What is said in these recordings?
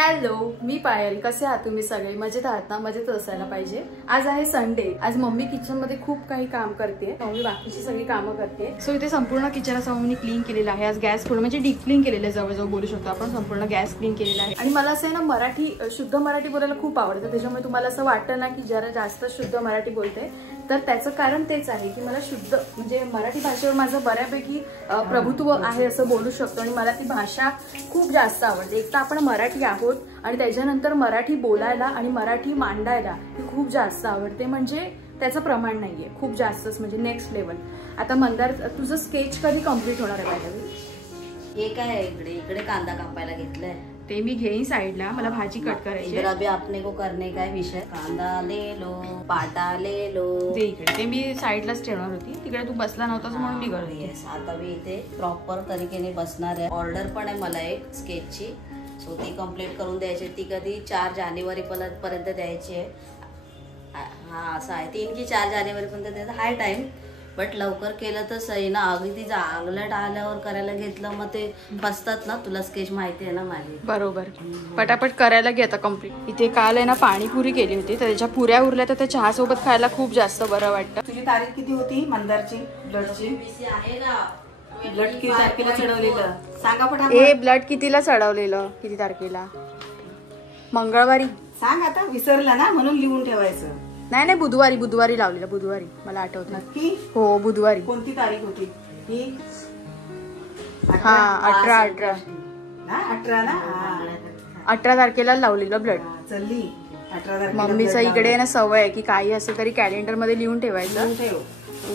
Hello, मी पायल. कसे आहात तुम्ही सगळे? मजेत आहात ना? मजेत असायला पाहिजे. आज आहे संडे. आज मम्मी किचन मध्ये खूप काही काम करते. मम्मी बाकीची सगळी कामं करते. सो इथे संपूर्ण किचन असं मम्मीने क्लीन केलेलं आहे. आज गॅस पूर्ण म्हणजे डीप क्लीन केलेलं आहे, जवळजवळ बोलू शकतो आपण. संपूर्ण गॅस क्लीन केलेला आहे. आणि मला असं आहे ना, मराठी शुद्ध मराठी बोलायला खूप आवडतं. त्याच्यामुळे तुम्हाला असं वाटतं ना की जरा जास्त शुद्ध मराठी बोलते, तर त्याचं कारण तेच आहे की मला शुद्ध म्हणजे मराठी भाषेवर माझं बऱ्यापैकी प्रभुत्व आहे असं बोलू शकतो. आणि मला ती भाषा खूप जास्त आवडते. एक तर आपण मराठी आहोत आणि त्याच्यानंतर मराठी बोलायला आणि मराठी मांडायला ही खूप जास्त आवडते. म्हणजे त्याचं प्रमाण नाहीये, खूप जास्तच म्हणजे नेक्स्ट लेवल. आता मंदार, तुझं स्केच कधी कम्प्लीट होणार आहे? हे काय इकडे कांदा कापायला घेतलाय, ते मी घेईन साईडला. मला भाजी कट करायची. इधर अभी आपने को करने का विषय, कांदा ले लो, पाटा ले लो. ते इकडे ते मी साईडलाच ठेवणार होती, तिकडे तू बसला नव्हतास म्हणून मी करते. आता मी इथे प्रॉपर तरीकेने बसणार आहे. ऑर्डर पण आहे मला एक स्केचची, सो ती कम्प्लीट करून द्यायची. ती कधी 4 जानेवारी पर्यंत द्यायची आहे. हा असं आहे, 3 की 4 जानेवारी पर्यंत द्यायचं हाय टाइम. बट लवकर केलं तर सही ना. अगदी चांगलं आल्यावर करायला घेतलं मग ते बसतात ना. तुला स्केच माहिती आहे ना माझी. बरोबर, पटापट करायला घे आता कम्प्लीट. इथे काल आहे ना पाणीपुरी केली होती, तर त्याच्या पुऱ्या उरल्या तर त्या चहा सोबत खायला खूप जास्त बरं वाटतं. तुझी तारीख किती होती मंदारची ब्लडची? आहे ना. ब्लड किती तारखेला चढवलेलं सांगा पटापट. ए, ब्लड कितीला चढवलेलं? किती तारखेला? मंगळवारी. सांग आता, विसरला ना म्हणून लिहून ठेवायचं. नाही, बुधवारी लावलेलं. बुधवारी मला आठवत नक्की. हो, बुधवारी. कोणती तारीख होती ही? हा, 18 ना. 18 तारखेला लावलेलं ब्लड. चल्ली 18 तारखेला. मम्मीचा इकडे ना सवय आहे की काही असेल तरी कॅलेंडर मध्ये लिहून ठेवायचं.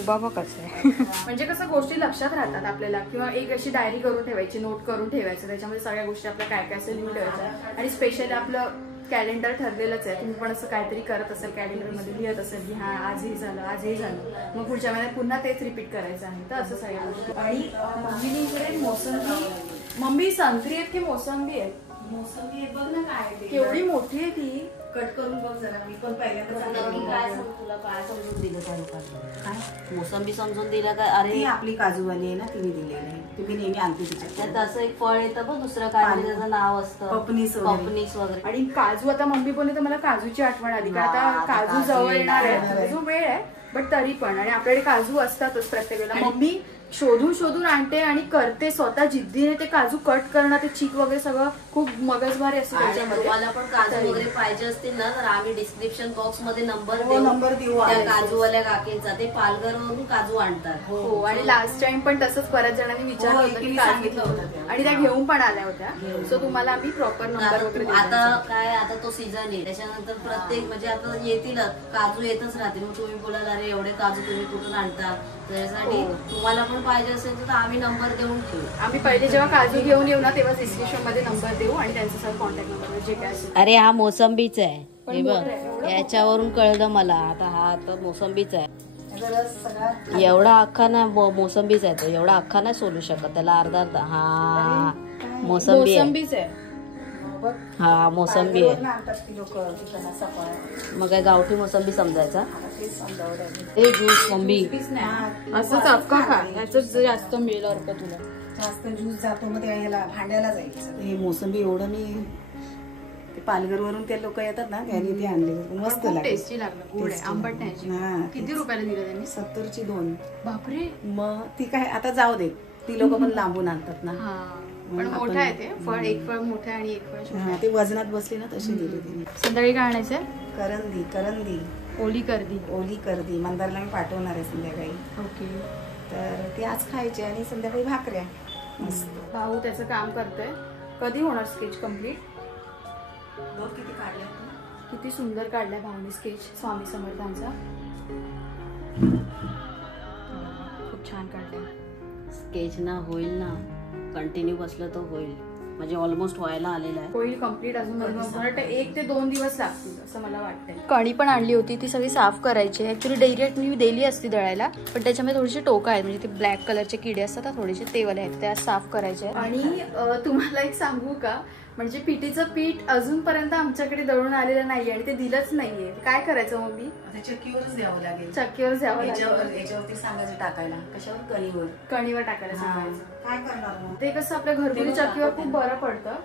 बाबा कसं आहे म्हणजे कसं गोष्टी लक्षात राहतात आपल्याला, किंवा एक अशी डायरी करून ठेवायची, नोट करून ठेवायचं. त्याच्यामध्ये सगळ्या गोष्टी आपल्या काय काय असेल लिहून ठेवायच्या. आणि स्पेशली आपलं कॅलेंडर ठरलेलंच आहे. तुम्ही पण असं काहीतरी करत असेल, कॅलेंडर मध्ये लिहित असेल की हा आज हे झालं, आज हे झालं, मग पुढच्या महिन्यात पुन्हा तेच रिपीट करायचं आहे. तर असं सगळ्या गोष्टी. आणि मम्मीने इकडे मोसंबी, मम्मी संत्री आहेत की मोसंबी आहेत? मोसंबी आहे बघ ना. काय केवढी मोठी आहे ती. कट करून बघ जरा. मी पण पहिल्यांदा तुला काय समजून दिलं त्या लोकांनी? मोसंबी समजून दिलं काय? अरे आपली काजूवाली आहे ना, तिने दिलेली आहे. तुम्ही नेहमी आणते तिच्यात. त्यात असं एक फळ येतं बघ, दुसरं काय त्याचं नाव असतं, पपनीस वगैरे. आणि काजू, आता मम्मी बोलले तर मला काजूची आठवण आली. कारण आता काजू जवळ येणार आहे, जो वेळ आहे बट तरी पण. आणि आपल्याकडे काजू असतातच प्रत्येक वेळेला. मम्मी शोधून आणते आणि करते स्वतः जिद्दीने. ते काजू कट करणं, ते चीक वगैरे सगळं खूप मगजमारी असते त्याच्यामध्ये. तुम्हाला पण काजू वगैरे पाहिजे असतील ना, तर आम्ही डिस्क्रिप्शन बॉक्स मध्ये नंबर देऊ त्या काजूवाल्या काकींचा. ते पालघरवरून काजू आणतात. हो, आणि लास्ट टाइम पण तसंच बऱ्याच जणांनी विचारलं होतं की सांगितलं होतं, आणि त्या घेऊन पण आल्या होत्या. सो तुम्हाला आम्ही प्रॉपर नंबर वगैरे. आता काय, आता तो सीझन आहे, त्याच्यानंतर प्रत्येक म्हणजे आता येतीलच काजू, येतच राहतील. मग तुम्ही बोलाल अरे एवढे काजू तुम्ही कुठून आणता, त्याच्यासाठी तुम्हाला पण पाहिजे असेल तर आम्ही नंबर देऊन ठेवू. आम्ही पहिले जेव्हा काजू घेऊन येऊ ना, तेव्हा डिस्क्रिप्शन मध्ये नंबर देऊ आणि त्यांचा सगळं कॉन्टॅक्ट नंबर जे काय असेल. अरे हा मोसंबीच आहे, हे बघ याच्यावरून कळलं मला. आता हा आता मोसंबीच आहे. एवढा अख्खा ना मोसंबीच आहे तो, एवढा अख्खा नाही सोलू शकत, त्याला अर्धा. हा मोसंबीच आहे. हा मोसंबी आहे. मग काय गावठी मोसंबी समजायचा. हे ज्यूस मम्मी असंच अख्खा खा, याच जास्त मिळेल अर्क तुला. जास्त ज्यूस जातो मग ह्याला भांड्याला जायचं. हे मोसंबी एवढं मी पालघरवरून ते लोक येतात ना, त्यांनी ते आणले. मस्त लागले, टेस्टी लागलं. आंबट नाही. किती रुपयाला दिलं त्यांनी? 70ची 2. बापरे. मग ती काय आता जाऊ दे, ती लोक पण लांबून आणतात ना. पण मोठं आहे ते फळ. एक फळ मोठं आणि एक फळ छोटं. ते वजनात बसली ना तशी दिली तिने. संध्याकाळी काय आणायचंय? करंदी ओली करदी मंदारला मी पाठवणार आहे संध्याकाळी. ओके. तर ती आज खायची आणि संध्याकाळी भाकऱ्या. भाऊ त्याचं काम करतोय. कधी होणार स्केच कम्प्लीट? किती काढल्या, किती सुंदर काढलाय भाऊने स्केच स्वामी समर्थांचा. खूप छान काढलाय स्केच. ना होईल ना, कंटिन्यू बसलं तर होईल. म्हणजे ऑलमोस्ट व्हायला आलेला आहे. होईल कम्प्लीट. अजून 1 ते 2 दिवस लागतील असं मला वाटतंय. कणी पण आणली होती, ती सगळी साफ करायची. ऍक्च्युली डायरेक्ट मी दिली असती दळायला, पण त्याच्यामध्ये थोडीशी टोका आहेत, म्हणजे ते ब्लॅक कलरचे किडे असतात थोडेसे, ते वाले आहेत, त्या साफ करायचे. आणि तुम्हाला एक सांगू का, म्हणजे पिठीचं पीठ अजूनपर्यंत आमच्याकडे दळून आलेलं नाहीये आणि ते दिलंच नाहीये. काय करायचं मग? मी चक्कीवरच द्यावं लागेल. चक्कीवर द्यावं लागेल. याच्यावरती सांगायचं टाकायला. कशावर? कणीवर टाकायला सांगायचं. काय करणार? ते कसं आपल्या घरगुती चक्कीवर खूप बरं पडतं.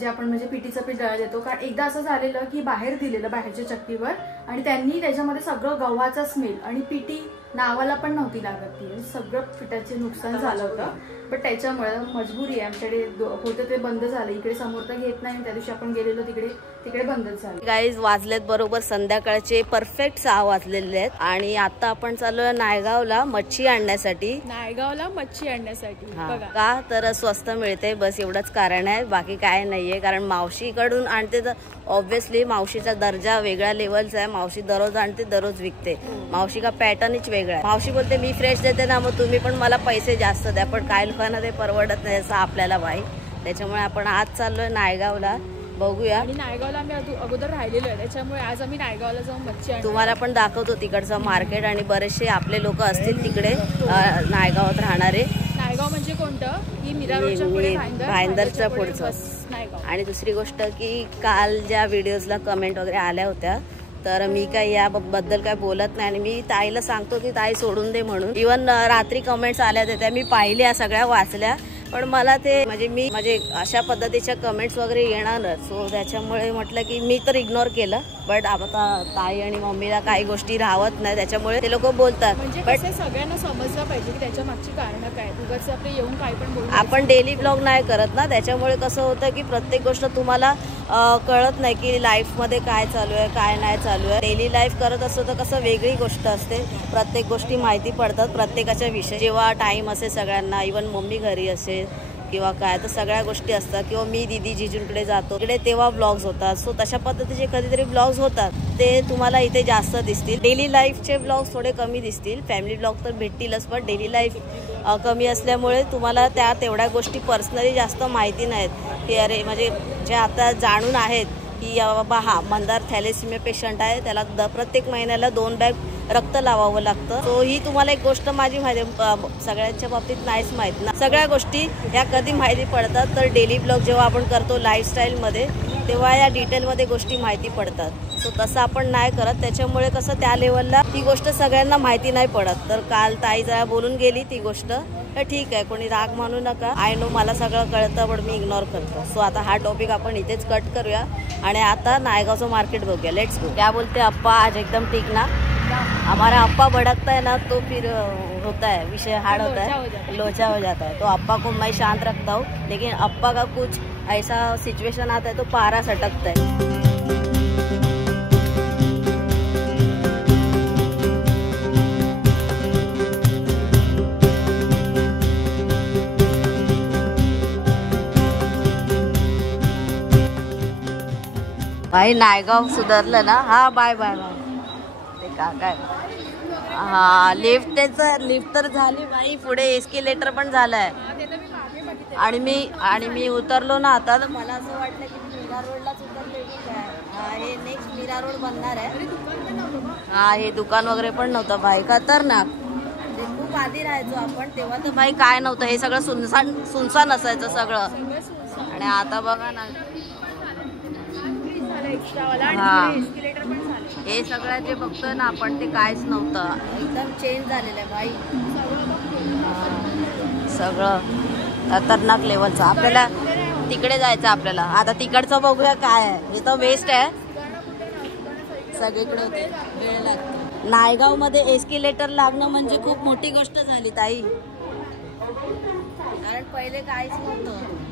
जे आपण म्हणजे पिठीचं पीठ दळा देतो. कारण एकदा असं झालेलं की बाहेर दिलेलं बाहेरच्या चक्कीवर आणि त्यांनी त्याच्यामध्ये सगळं गव्हाचा स्मेल आणि पिठी नावाला पण नव्हती लागत ती, सगळं पिठाचे नुकसान झालं होतं. पण त्याच्यामुळे मजबुरी आहे, आमच्याकडे होतं ते बंद झालं. इकडे समोर तर घेत नाही, त्या दिवशी आपण गेलेलो तिकडे बंदच झालं. गाईज वाजलेत बरोबर संध्याकाळचे परफेक्ट 6 वाजलेले आहेत आणि आता आपण चालू आहे नायगावला मच्छी आणण्यासाठी. बघा का तर स्वस्त मिळते, बस एवढंच कारण आहे, बाकी काय नाहीये. कारण मावशीकडून आणते तर ऑब्व्हियसली मावशीचा दर्जा वेगळ्या लेवलचा आहे. मावशी दररोज आणते, दररोज विकते. मावशी का पॅटर्नच वेगळा आहे. मावशी बोलते मी फ्रेश देते ना, मग तुम्ही पण मला पैसे जास्त द्या. पण काय लोकांना ते परवडत नाही असं आपल्याला भाई. त्याच्यामुळे आपण आज चाललोय नायगावला, बघूया. आणि नायगावला आम्ही अगोदर राहिलेलो आहे, त्याच्यामुळे आज आम्ही नायगावला जाऊन मच्छी आणू. तुम्हाला पण दाखवतो तिकडचं मार्केट आणि बरेचसे आपले लोक असतील तिकडे नायगावात राहणारे. नायगाव म्हणजे कोणतं की मीरा रोडच्या पुढे भाईंदरच्या पुढचं. नायगाव. आणि दुसरी गोष्ट की काल ज्या व्हिडिओजला कमेंट वगैरे आल्या होत्या तर मी काय याबद्दल काय बोलत नाही आणि मी ताईला सांगतो की ताई सोडून दे म्हणून. इव्हन रात्री कमेंट्स आल्या होत्या, मी पाहिल्या सगळ्या वाचल्या, पण मला ते म्हणजे अशा पद्धतीच्या कमेंट्स वगैरे येणारच. सो त्याच्यामुळे म्हटलं की मी तर इग्नोर केलं. बट आता ताई आणि मम्मीला काही गोष्टी राहत नाही, त्याच्यामुळे ते लोक बोलतात. बट सगळ्यांना समजलं पाहिजे की त्याच्या मागची कारणं काय. उगाच आपले येऊन काय पण बोलू. आपण डेली ब्लॉग नाही करत ना, त्याच्यामुळे कसं होतं की प्रत्येक गोष्ट तुम्हाला कळत नाही की लाईफमध्ये काय चालू आहे काय नाही चालू आहे. डेली लाईफ करत असतो तर कसं वेगळी गोष्ट असते, प्रत्येक गोष्टी माहिती पडतात प्रत्येकाच्या विषय. जेव्हा टाइम असेल सगळ्यांना, इव्हन मम्मी घरी असेल किंवा काय तर सगळ्या गोष्टी असतात. किंवा मी दीदी जिजूंकडे जातो तिकडे तेव्हा ब्लॉग्स होतात. सो तशा पद्धतीचे कधीतरी ब्लॉग्स होतात, ते तुम्हाला इथे जास्त दिसतील. डेली लाईफचे ब्लॉग्स थोडे कमी दिसतील. फॅमिली ब्लॉग तर भेटतीलच, पण डेली लाईफ कमी असल्यामुळे तुम्हाला त्या तेवढ्या गोष्टी पर्सनली जास्त माहिती नाहीत की अरे म्हणजे जे आता जाणून आहेत की बाबा हा मंदार थॅलेसिमिया पेशंट आहे, त्याला प्रत्येक महिन्याला 2 बॅग रक्त लावावं लागतं. सो ही तुम्हाला एक गोष्ट माझी माहिती, सगळ्यांच्या बाबतीत नाहीच माहित ना. सगळ्या गोष्टी ह्या कधी माहिती पडतात तर डेली ब्लॉग जेव्हा आपण करतो लाईफस्टाईलमध्ये तेव्हा या डिटेलमध्ये गोष्टी माहिती पडतात. सो तसं आपण नाही करत, त्याच्यामुळे कसं त्या लेवलला ही गोष्ट सगळ्यांना माहिती नाही पडत. तर काल ताई जरा बोलून गेली ती गोष्ट, तर ठीक आहे, कोणी राग मानू नका. आय नो मला सगळं कळतं, पण मी इग्नोर करतो. सो आता हा टॉपिक आपण इथेच कट करूया आणि आता नायगावचं मार्केट बघूया. Let's go. क्या बोलते अप्पा, आज एकदम ठीक ना. हमारा अप्पा भड़कता है ना तो फिर होता है, विषय हार्ड होता है, लोचा हो जाता है. तो अप्पा को मैं शांत रखता हूँ, लेकिन अप्पा का कुछ ऐसा सिचुएशन आता है तो पारा सटकता है. भाई नायगाव सुधारलं ना. हा बाय बाय बाय. ते काय हा लिफ्ट तर झाली बाई, पुढे एस्केलेटर पण झालाय. आणि मी उतरलो ना आता, तर मला असं वाटलं की मीरा रोडलाच उतरले की काय. हे नेक्स्ट मीरा रोड बनणार आहे. हा हे दुकान वगैरे पण नव्हतं भाई, खतरनाक. खूप आधी राहायचो आपण तेव्हा तर भाई काय नव्हतं, हे सगळं सुनसान असायचं सगळं. आणि आता बघा ना, हा हे सगळं जे बघतोय ना आपण ते काहीच नव्हतं, एकदम चेंज झालेलं आहे भाई. सगळं खतरनाक लेवलचं. आपल्याला तिकडे जायचं, आपल्याला आता तिकडचं बघूया काय आहे. हे तर वेस्ट आहे सगळीकडे, वेळ लागतो. नायगाव मध्ये एस्केलेटर लागणं म्हणजे खूप मोठी गोष्ट झाली ताई, कारण पहिले काहीच नव्हतं.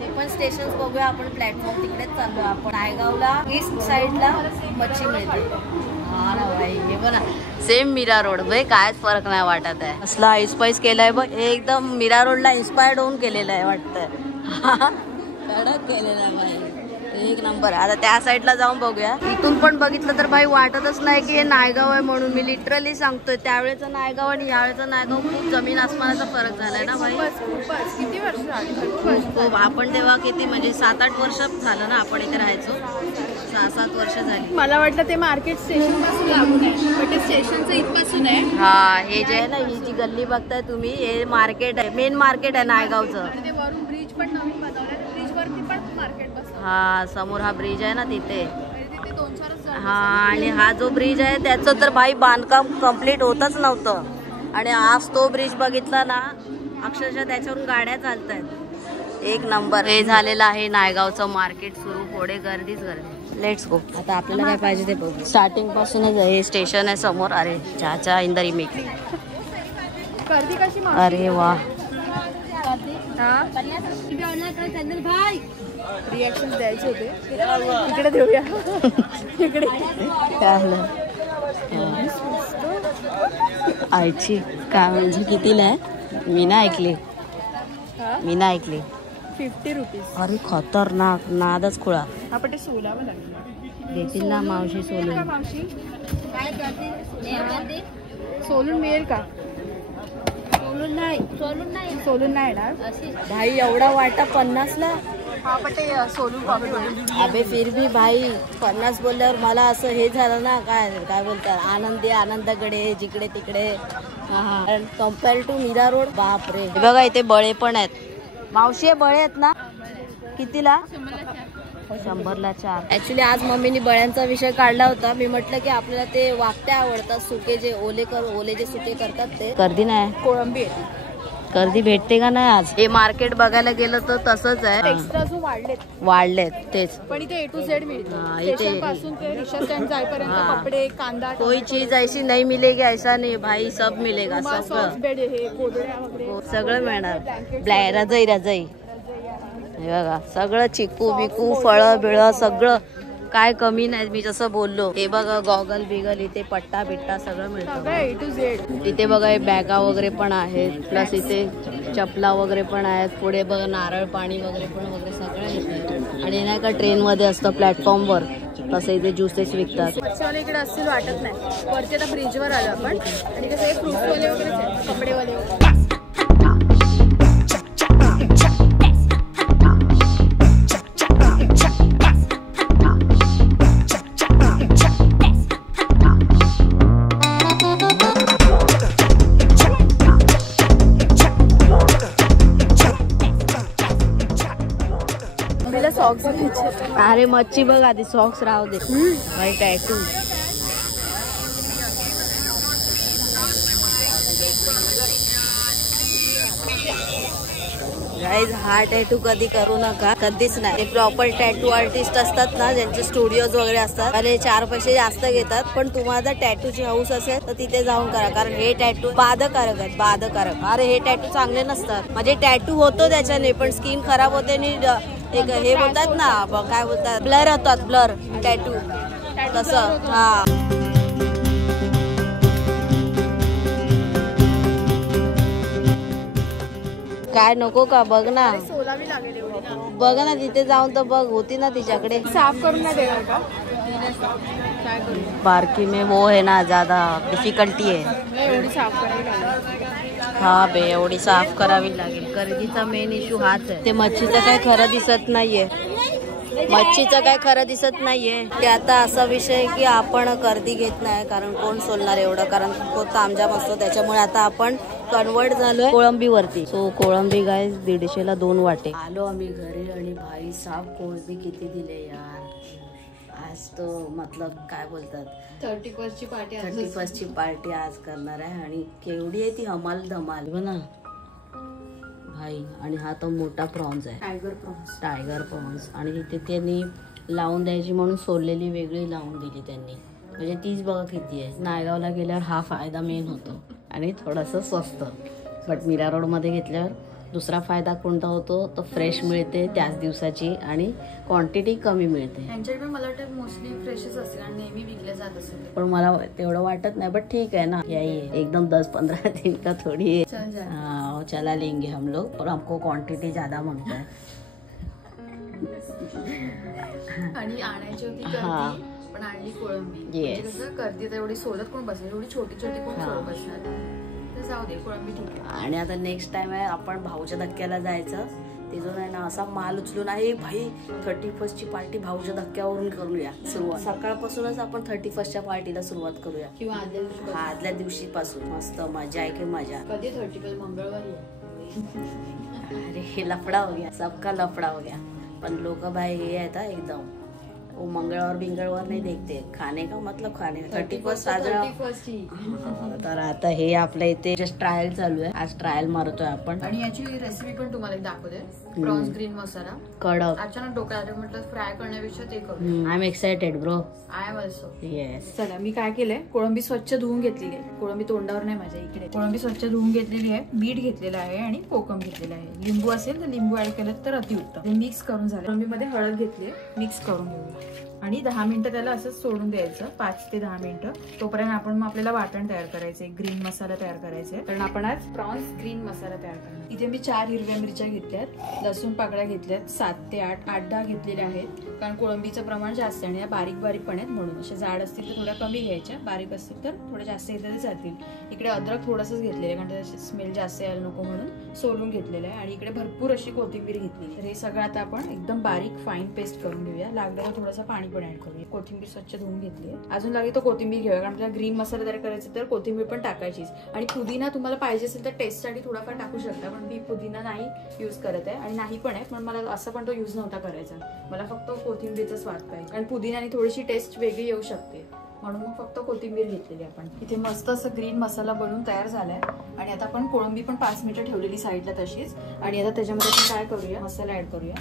ते पण स्टेशन बघूया आपण, प्लॅटफॉर्म तिकडेच चाललो आपण. नायगावला ईस्ट साइडला मच्छी मिळते. हा ना भाई, हे बघा सेम मीरा रोड भाई, कायच फरक नाही वाटत आहे. असला इन्स्पायर केलाय बघ, एकदम मीरा रोडला इन्स्पायर्ड होऊन केलेलं आहे वाटतंय. कडक केलेलं आहे भाई, एक नंबर. आता त्या साईडला जाऊन बघूया. इथून पण बघितलं तर भाई वाटतच नाही की हे नायगाव आहे म्हणून. मी लिटरली सांगतोय, त्यावेळेचं नायगाव आणि यावेळेचं नायगाव खूप जमीन आसमानाचा फरक झालाय ना भाई. किती वर्ष खूप. आपण तेव्हा किती म्हणजे 7-8 वर्ष झालं ना आपण इथे राहायचो, 6-7 वर्ष झाली. मला वाटलं ते मार्केट स्टेशन पासून लागून आहे, पण ते स्टेशनचं इथपासून आहे. हा हे जे आहे ना, ही जी गल्ली बघताय तुम्ही, हे मार्केट आहे, मेन मार्केट आहे नायगावचं. ते वरून ब्रिज पण नवीन बनवलं, ब्रिज वरती पण मार्केट बसलं. हा समोर हा ब्रिज आहे ना तिथे. 2-4 हा आणि हा जो ब्रिज आहे त्याचं तर भाई बांधकाम कम्प्लीट होतच नव्हतं. आणि आज तो ब्रिज बघितला ना, अक्षरशः त्याच्यावरून गाड्या चालत आहेत. एक नंबर. हे झालेलं आहे नायगावचं मार्केट सुरू. पुढे गर्दीच गर्दी. Let's go. आता आपल्याला काय पाहिजे ते बघू. स्टार्टिंग पासूनच हे स्टेशन आहे समोर. अरे चाचा इंदरी मेक. गर्दी कशी? अरे वा. रिॲक्शन द्यायचे होते. इकडे देऊया. इकडे आईची काय म्हणजे कितीला आहे? मी ना ऐकली. 50 रुपीज. अरे खतरनाक. नादच खुळा. आपण ते सोलावं लागेल. देतील ना मावशी सोलून? मावशी सोलून मिळेल का? सोलून नाही ना भाई. एवढा वाटा 50 ला? हा पण ते सोलून पावडर. अबे फिर भी भाई 50 बोलल्यावर मला असं हे झालं ना. काय बोलतात, आनंदकडे जिकडे तिकडे. Compare to Mira Road. बापरे. बघा इथे बळे पण आहेत. मावशी बळे आहेत ना? कितीला? 100ला 4. ऍक्च्युली आज मम्मीने बळ्यांचा विषय काढला होता. मी म्हटलं की आपल्याला ते वाकटे आवडतात, सुके जे ओले जे सुके करतात ते. गर्दी नाही. कोळंबी गर्दी भेटते का नाही आज? हे मार्केट बघायला गेलं तर तसंच आहे. एक्स्ट्रा वाढलेत तेच. पण इथे A to Z मिळतं. स्टेशन पासून ते रिक्षा स्टँड जाईपर्यंत कपडे, कांदा, कोई चीज ऐसी नहीं मिलेगी ऐसा नहीं भाई. सब मिलेगा. सगळं मिळणार. रजाई हे बघा सगळं चिकू बिकू फळं बिळं सगळं काय कमी नाही. मी जसं बोललो. हे बघा गॉगल बिगल इथे पट्टा बिट्टा सगळं मिळतं. A to Z. इथे बघा हे बॅगा वगैरे पण आहेत. प्लस इथे चपला वगैरे पण आहेत. पुढे बघा नारळ पाणी वगैरे सगळं इथे. आणि नाही का ट्रेन मध्ये असतं प्लॅटफॉर्मवर तसं इथे ज्युसेस विकतात. मच्छीवाले इकडे असतील वाटत नाही. वरती आता ब्रिजवर आलो आपण. आणि कसं हे फ्रूटवाले वगैरे कपडेवाले वगैरे. अरे मच्छी बघ आधी. सॉक्स राहू दे भाई. Tattoo guys. हा टॅटू कधी करू नका. कधीच नाही. हे प्रॉपर टॅटू आर्टिस्ट असतात ना ज्यांचे स्टुडिओज वगैरे असतात. अरे 4 पैसे जास्त घेतात. पण तुम्हाला टॅटूची हौस असेल तर तिथे जाऊन करा. कारण हे टॅटू बाधकारक आहेत. बाधकारक. अरे हे टॅटू चांगले नसतात. म्हणजे टॅटू होतो त्याच्याने पण स्किन खराब होते. आणि हे बोलतात ना काय बोलतात ब्लर होतात. ब्लर टॅटू तसं. हा काय नको का? बघ ना. सोलावी लागेल एवढी. बघ ना तिथे जाऊन तर बघ. होती ना तिच्याकडे. साफ करून नाही देणार का? काय करू? बारकी में वो है ना ज्यादा डिफिकल्टी है. एवढी साफ करावी लागेल. हा बे एवढी साफ करावी लागेल. गर्दीचा मेन इश्यू हाच आहे. ते मच्छीचं काय खरं दिसत नाहीये. ते आता असा विषय की आपण गर्दी घेत नाही. कारण कोण सोलणार एवढं. कारण खूप तामजाम असतो. त्याच्यामुळे आता आपण कन्वर्ट झालोय कोळंबी वरती. सो कोळंबी गाईज 150ला 2 वाटे. आलो आम्ही घरी आणि भाई साहेब कोळंबी किती दिले यार. आज तो मतलब काय बोलतात 31st ची पार्टी आज करणार आहे. आणि केवढी आहे ती हमाल धमाल ना भाई. आणि हा तो मोठा प्रॉन्स आहे. Tiger prawns. आणि तिथे त्यांनी लावून द्यायची म्हणून सोललेली वेगळी लावून दिली त्यांनी. म्हणजे तीच बघा किती आहे. नायगावला गेल्यावर हा फायदा मेन होतो. आणि थोडंसं स्वस्त. बट मीरा रोडमध्ये घेतल्यावर दुसरा फायदा कोणता होतो तो फ्रेश मिळते त्याच दिवसाची. आणि क्वांटिटी कमी मिळते. यांच्याकडे मला वाटतं मोस्टली फ्रेशच असेल आणि नेहमी विकले जात असेल. पण मला तेवढं वाटत नाही. बट ठीक है ना. यही है एकदम 10-15 दिन का थोड़ी है. हाँ चला लेंगे हम लोग. पर हमको क्वांटिटी ज्यादा मांगता है. आणि आणायची होती गर्दी पण आणली कोळंबी. गर्दी तर एवढी सोलत कोण बसणार. एवढी छोटी छोटी कोण सोलत बसणार. जाऊ दे कोळंबी ठीक आहे. आणि आता नेक्स्ट टाइम आहे आपण भाऊच्या धक्क्याला जायचं. ते जो आहे ना असा माल उचलून आहे भाई 31st ची पार्टी भाऊच्या धक्क्यावरून करूया सुरुवात. सकाळपासूनच आपण 31st पार्टीला सुरुवात करूया. किंवा आदल्या दिवशी पासून. मस्त मजा आहे की मजा. कधी 31 मंगळवारी. अरे लफड़ा हो गया. सबका लफड़ा हो गया. पण लोक भाई हे आहेत एकदम. वो मंगळवार बिंगळवार नाही देखते. खाने का मतलब खाने. 31st साजरा. तर आता हे आपल्या इथे जस्ट ट्रायल चालू आहे. आज ट्रायल मारतोय आपण. आणि याची रेसिपी पण तुम्हाला दाखवते. प्रॉन्स ग्रीन मसाला कडक. अचानक डोक्यात आलं, म्हटलं फ्राय करण्यापेक्षा ते करू. I am excited bro. I am also. Yes. चला मी काय केलंय, कोळंबी स्वच्छ धुवून घेतलेली आहे. कोळंबी तोंडावर नाही माझ्या इकडे. कोळंबी स्वच्छ धुवून घेतलेली आहे, मीठ घेतलेलं आहे आणि कोकम घेतलेलं आहे. लिंबू असेल तर लिंबू ऍड केलं तर अतिउत्तम. हे मिक्स करून झालं. कोळंबीमध्ये हळद घेतली, मिक्स करून घेऊया आणि 10 मिनिटं त्याला असंच सोडून द्यायचं, 5 ते 10 मिनिटं. तोपर्यंत आपण मग आपल्याला वाटण तयार करायचंय, ग्रीन मसाला तयार करायचा आहे. कारण आपण आज प्रॉन्स ग्रीन मसाला तयार करणार. इथे मी 4 हिरव्या मिरच्या घेतल्यात, लसूण पाकळ्या घेतल्यात 7 ते 8-10 घेतलेल्या आहेत. कारण कोळंबीचं प्रमाण जास्त आहे आणि या बारीक बारीक पण आहेत, म्हणून अशा जाड असतील तर थोड्या कमी घ्यायच्या, बारीक असतील तर थोड्या जास्त घेतल्या तरी चालतील. इकडे अद्रक थोडंसंच घेतलेलं आहे, कारण त्याची स्मेल जास्त यायला नको म्हणून सोलून घेतलेलं आहे. आणि इकडे भरपूर अशी कोथिंबीर घेतली. तर हे सगळं आता आपण एकदम बारीक फाईन पेस्ट करून घेऊया. लागल्यावर थोडंसं पाणी पण ऍड करूया. कोथिंबीर स्वच्छ धुवून घेतली आहे. अजून लागेल तर कोथिंबीर घेऊया, कारण आपल्याला ग्रीन मसाला तयार करायचा तर कोथिंबीर पण टाकायचीच. आणि पुदिना तुम्हाला पाहिजे असेल तर टेस्टसाठी थोडाफार टाकू शकता, पण मी पुदिना नाही यूज करत आहे आणि नाही पण आहे, पण मला असं पण तो यूज नव्हता करायचा. मला फक्त कोथिंबीरचा स्वाद पाहिजे, कारण पुदिनाने थोडीशी टेस्ट वेगळी येऊ शकते, म्हणून मग फक्त कोथिंबीर घेतलेली आपण. इथे मस्त असं ग्रीन मसाला बनवून तयार झालाय. आणि आता आपण कोळंबी पण 5 मिनिटं ठेवलेली साईडला तशीच. आणि आता त्याच्यामध्ये आपण काय करूया, मसाला ऍड करूया.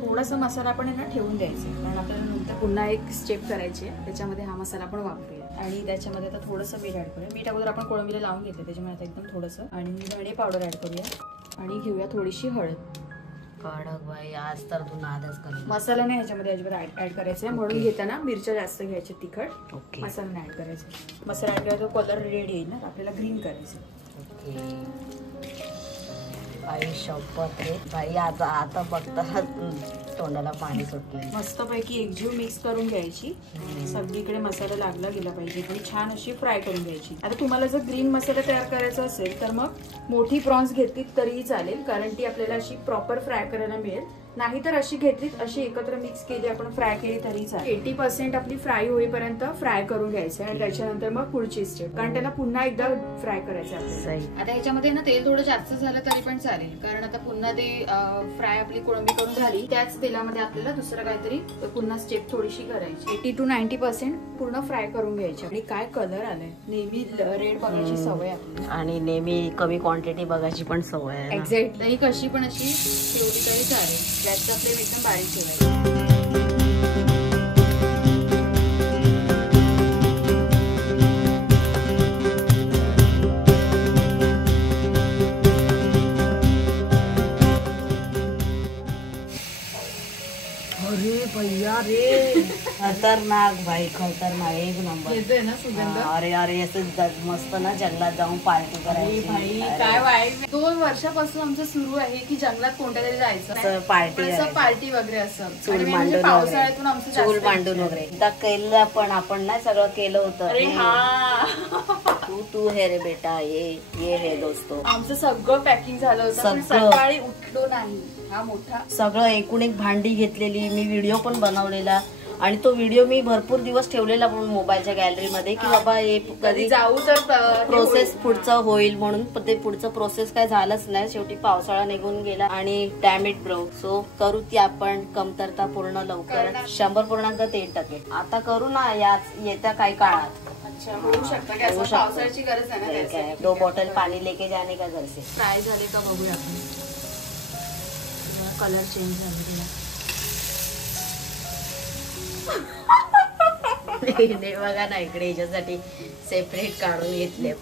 थोडासा मसाला आपण ना ठेवून द्यायचा, कारण आपल्याला नंतर पुन्हा एक स्टेप करायची आहे, त्याच्यामध्ये हा मसाला आपण वापरूया. आणि त्याच्यामध्ये आता थोडंसं मीठ ऍड करूया. मीठ अगोदर आपण कोळंबीला लावून घेतलं, त्याच्यामुळे आता एकदम थोडंसं. आणि धणे पावडर ऍड करूया आणि घेऊया थोडीशी हळद. कडक बाई, आज तर तू नादच कर. मसाला नाही ह्याच्यामध्ये अजिबात ऍड करायचा आहे, म्हणून घेताना मिरच्या जास्त घ्यायच्या तिखट. ओके. मसाला नाही ऍड करायचा. मसाला ऍड केला तर कलर रेड येईल ना, आपल्याला ग्रीन करायचं. ओके. आई शपथ रे बाई, आता बघता तोंडाला पाणी सुटलंय. मस्तपैकी एकजीव मिक्स करून घ्यायची. सगळीकडे मसाला लागला गेला पाहिजे आणि छान अशी फ्राय करून घ्यायची. आता तुम्हाला जर ग्रीन मसाला तयार करायचा असेल तर मग मोठी प्रॉन्स घेतली तरीही चालेल, कारण ती आपल्याला अशी प्रॉपर फ्राय करायला मिळेल. नाही तर अशी घेतलीत, अशी एकत्र मिक्स केली आपण फ्राय केली तरी चालेल. 80% आपली फ्राय होईपर्यंत फ्राय करून घ्यायचं आणि त्याच्यानंतर मग पुढची स्टेप, कारण त्याला पुन्हा एकदा फ्राय करायचं आहे. आता ह्याच्यामध्ये ना तेल थोडं जास्त झालं तरी पण चालेल, कारण आता पुन्हा ते फ्राय आपली कोळंबी करून झाली, त्याच तेलामध्ये आपल्याला दुसरं काहीतरी पुन्हा स्टेप थोडीशी करायची. 80 to 90% पूर्ण फ्राय करून घ्यायची. आणि काय कलर आलाय, नेहमी रेड बघायची सवय आपली आणि नेहमी कमी क्वांटिटी बघायची पण सवय आहे. एक्झॅक्ट. नाही कशी पण अशी ठेवली तरी चालेल. गॅसचा फ्लेम एकदम बारीक ठेवायचा. अरे भैया रे, खतरनाक भाई, खतरनाक, एक नंबर. येतोय ना सुगंध. अरे अरे, असं मस्त ना जंगलात जाऊन पार्टी करायची. काय वाईट. 2 वर्षापासून आमचं सुरू आहे की जंगलात कोणत्या तरी जायचं, पार्टी वगैरे असं. चूल म्हणजे पावसाळ्यातून आमचं चूल मांडून वगैरे एकदा केलं, पण आपण ना सगळं केलं होतं. अरे हा, तू हे रे बेटा, ये हे दोस्तो. आमचं सगळं पॅकिंग झालं होतं, पण सकाळी उठलो नाही. हा मोठा सगळं एकूण एक भांडी घेतलेली, मी व्हिडिओ पण बनवलेला. आणि तो व्हिडिओ मी भरपूर दिवस ठेवलेला म्हणून मोबाईलच्या गॅलरीमध्ये, की बाबा हे कधी जाऊ तर प्रोसेस पुढचं होईल म्हणून. पण ते पुढचं प्रोसेस काय झालंच नाही. शेवटी पावसाळा निघून गेला आणि डॅमेज ब्रो. सो करू ती आपण कमतरता पूर्ण लवकर 100.3%. आता करू ना याच येत्या काही काळात. होऊ शकतं. पावसाळ्याची गरज आहे ना. 2 बॉटल पाणी लेके जाणे का घर से. फ्राय झाले का बघूया आपण. कलर चेंज झाले बघा ना, इकडे याच्यासाठी सेपरेट काढून घेतले.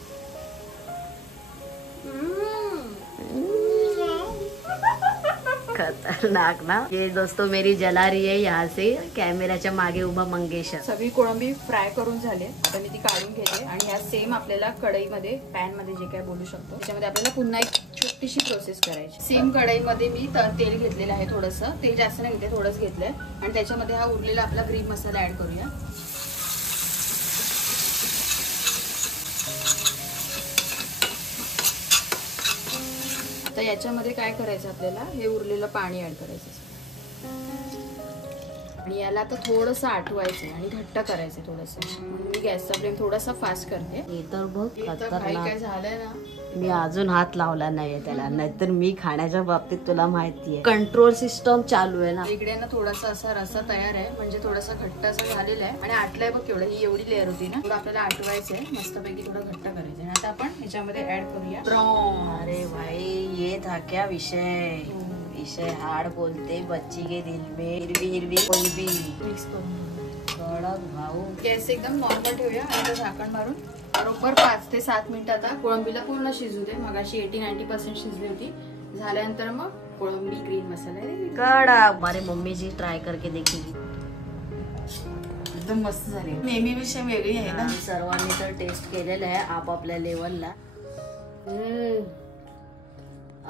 खतरनाक ना. ये दोस्तों मेरी जला रही है यहाँ से कॅमेराच्या मागे उभा मंगेश. सगळी कोळंबी फ्राय करून झाले. आता मी ती काढून घेते आणि ह्या सेम आपल्याला कढईमध्ये, पॅन मध्ये जे काय बोलू शकतो, त्याच्यामध्ये आपल्याला पुन्हा एक छोटीशी प्रोसेस करायची. सेम कढईमध्ये मी तेल घेतलेलं आहे. थोडंसं तेल जास्त नाही घेतलंय, थोडंच घेतलंय. आणि त्याच्यामध्ये हा उरलेला आपला ग्रीन मसाला ऍड करूया. आता याच्यामध्ये काय करायचं, आपल्याला हे उरलेलं पाणी ऍड करायचं आणि याला आता थोडंसं आटवायचं आणि घट्ट करायचं थोडंसं. मी गॅसचा फ्लेम थोडासा फास्ट करते. हे तर बघ खतरनाक. काय झालंय ना, मी अजून हात लावला नाहीये त्याला, नाहीतर मी खाण्याच्या बाबतीत तुला माहितीये कंट्रोल सिस्टम चालू आहे ना. इकडे ना थोडासा असा रसा तयार आहे, म्हणजे थोडासा घट्ट असं झालेला आहे. आणि आटलाय बघ केवढं. ही एवढी लेअर होती ना, आपल्याला आटवायचंय मस्तपैकी, थोडं घट्ट करायचंय. आता आपण ह्याच्यामध्ये ऍड करूया प्रॉन्स. अरे भाई, ये था क्या विषय. अतिशय हार्ड बोलते, बच्ची के दिल में हिरवी हिरवी कोलबी. मिक्स करून कडक भाऊ. गॅस एकदम नॉर्मल ठेवूया आणि झाकण मारून बरोबर 5 ते 7 मिनिट आता कोळंबीला पूर्ण शिजू दे. मगाशी 80-90% शिजली होती. झाल्यानंतर मग कोळंबी ग्रीन मसाला रेडी. कडक. हमारी मम्मी जी ट्राय करके देखेगी. एकदम मस्त झाली. नेहमीपेक्षा वेगळी आहे ना. सर्वांनी तर टेस्ट केलेलं आहे आपापल्या लेवलला.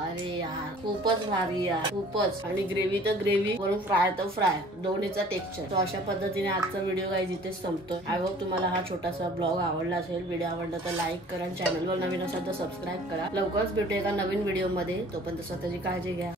अरे यार खूपच भारी यार, खूपच. आणि ग्रेव्ही तर ग्रेव्ही, वरून फ्राय तर फ्राय, दोन्हीचा टेक्स्चर. तो अशा पद्धतीने आजचा व्हिडिओ काही इथेच संपतो. आय होप तुम्हाला हा छोटासा ब्लॉग आवडला असेल. व्हिडिओ आवडला तर लाईक करा, चॅनलवर नवीन असाल तर सबस्क्राईब करा. लवकरच भेटू एका नवीन व्हिडिओ मध्ये. तोपर्यंत स्वतःची काळजी घ्या.